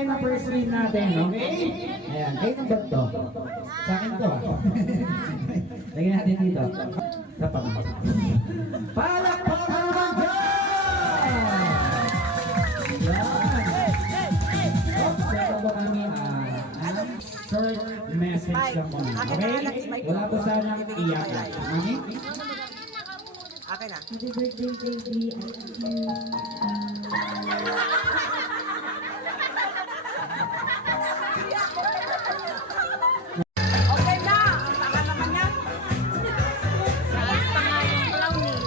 tayo ng first win natin, okay? Ayan, kayo ng bag to. Sa akin to. Lagyan natin dito. Dapat. Palakpakan naman dyan! Yan. Ito ba kami short message lang muna. Okay? Wala po sanang iyak. Mami? Akin na. Happy birthday, baby. Okay na! Ang tagal naman yan. Ayos pa nga yung brownie.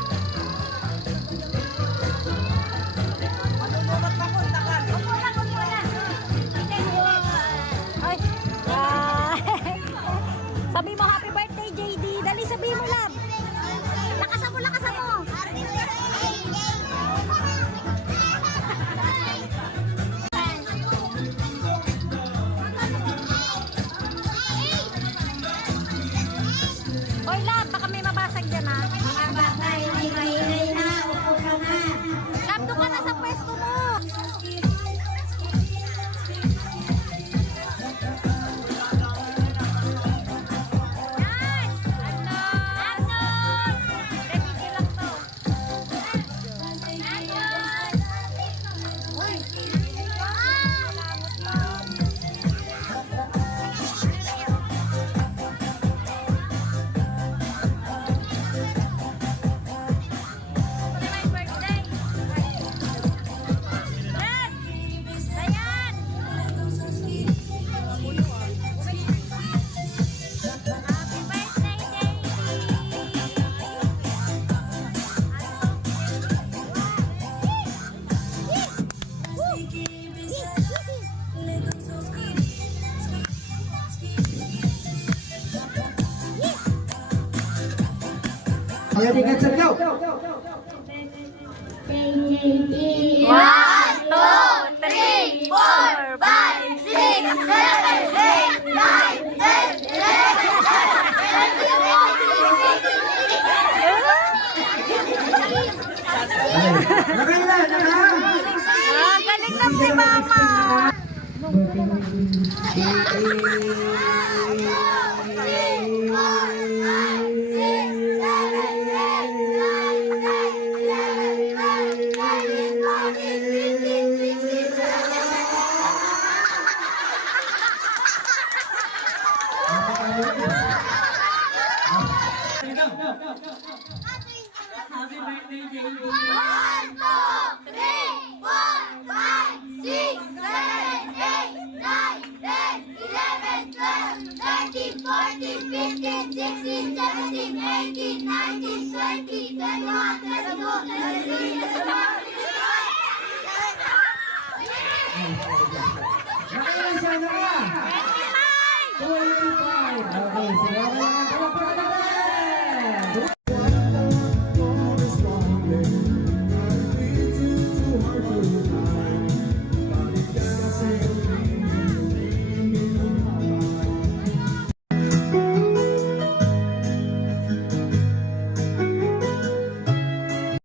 Matulungan pa ko, tagal. Upo na. Ay. Sabi mo, happy birthday, JD. Dali, sabi mo lang. Lakasan mo. Hoy, love, baka may mabasag dyan, ha? Mga bata, hindi maingay na. Upo ka na. Love, doon ka na sa pwesto mo. Yan! Anon! Remedy lang to. Anon! Uy! Ready, get set, go! 1, 2, 3, 4, 5, 6, 7, 8, 9, 10, 11, 12. Nakailan, Galing lang si Mama. Happy birthday, JD! 1, 2, 3, 4, 5, 6, 7, 8, 9, 10, 11, 12, 13, 14, 15, 16, 17, 18, 19, 20, 21, 22, 23,